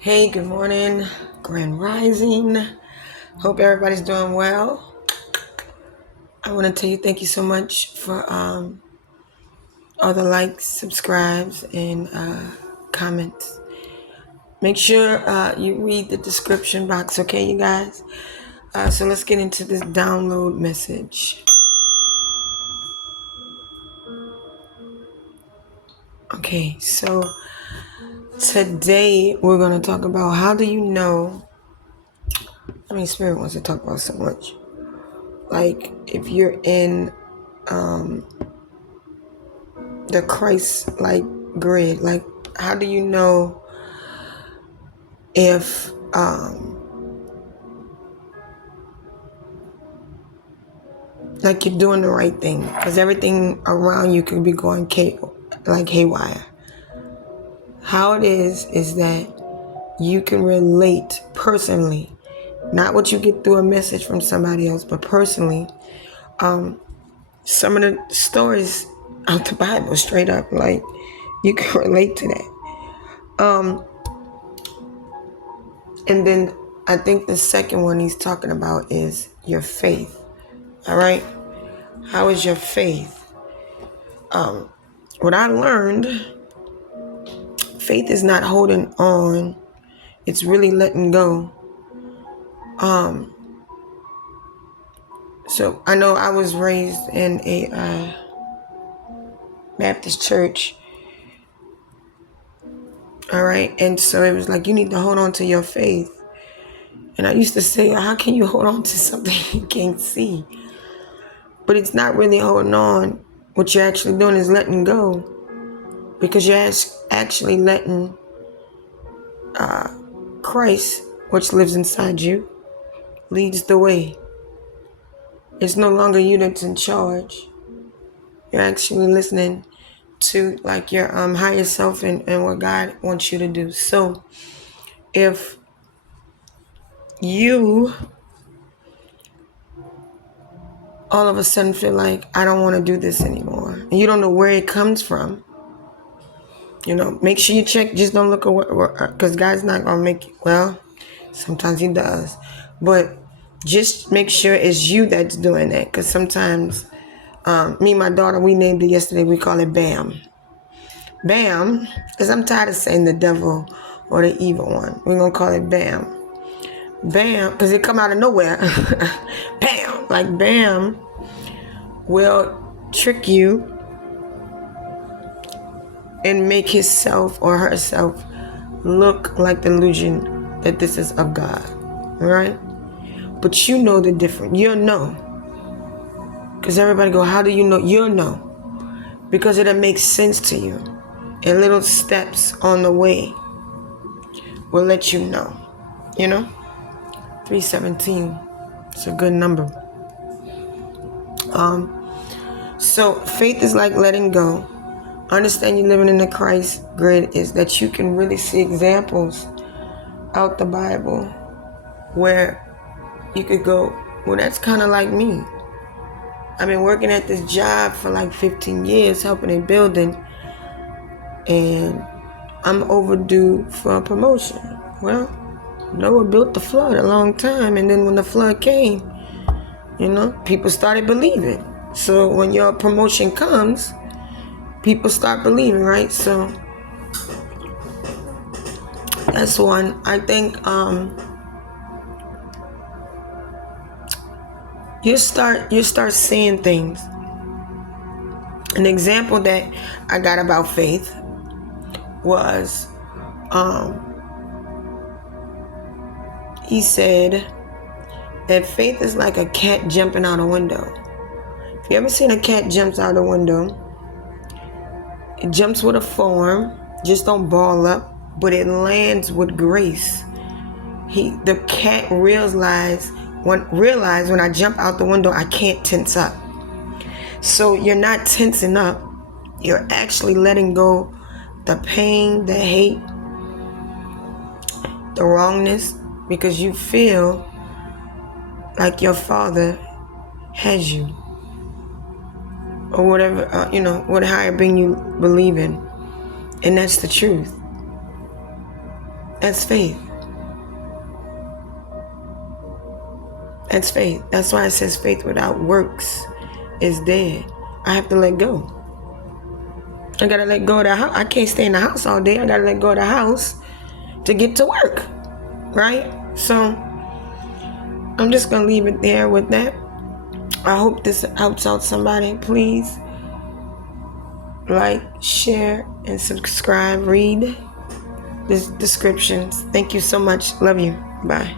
Hey, good morning, Grand Rising. Hope everybody's doing well. I want to tell you thank you so much for all the likes, subscribes, and comments. Make sure you read the description box, okay, you guys? So let's get into this download message. Okay, so today we're going to talk about how do you know. Spirit wants to talk about so much. Like, if you're in the Christ like grid, like how do you know if like you're doing the right thing? Because everything around you could be going like haywire. How it is that you can relate personally, not what you get through a message from somebody else, but personally, some of the stories out the Bible, straight up, like you can relate to that. And then I think the second one he's talking about is your faith. All right. How is your faith? What I learned, faith is not holding on. It's really letting go. So I know I was raised in a Baptist church. All right. And so it was like, you need to hold on to your faith. And I used to say, how can you hold on to something you can't see? But it's not really holding on. What you're actually doing is letting go, because you're actually letting Christ, which lives inside you, leads the way. It's no longer you that's in charge. You're actually listening to like your higher self and what God wants you to do. So if you all of a sudden feel like, I don't want to do this anymore, and you don't know where it comes from, make sure you check. Just don't look at what, because God's not going to make you, well, sometimes he does, but just make sure it's you that's doing that. Because sometimes me and my daughter, we named it yesterday, we call it BAM. BAM, because I'm tired of saying the devil or the evil one. We're going to call it BAM. BAM, because it come out of nowhere. BAM, like BAM will trick you and make himself or herself look like the illusion that this is of God. All right? But you know the difference. You'll know. Because everybody go, how do you know? You'll know. Because it'll make sense to you. And little steps on the way will let you know. 317. It's a good number. So faith is like letting go. Understand you're living in the Christ grid is that you can really see examples out the Bible where you could go, well, that's kind of like me. I've been working at this job for like 15 years, helping in building, and I'm overdue for a promotion. Well, Noah built the flood a long time, and then when the flood came, people started believing. So when your promotion comes, people start believing, right? So that's one. I think you start seeing things. An example that I got about faith was he said that faith is like a cat jumping out a window. If you ever seen a cat jumps out a window, it jumps with a form, just don't ball up, but it lands with grace. The cat realized when I jump out the window, I can't tense up. So you're not tensing up. You're actually letting go the pain, the hate, the wrongness, because you feel like your father has you, or whatever, what higher being you believe in. And that's the truth. That's faith. That's faith. That's why it says faith without works is dead. I have to let go. I gotta let go of the house. I can't stay in the house all day. I gotta let go of the house to get to work, right? So I'm just gonna leave it there with that. I hope this helps out somebody. Please like, share, and subscribe. Read the descriptions. Thank you so much. Love you. Bye.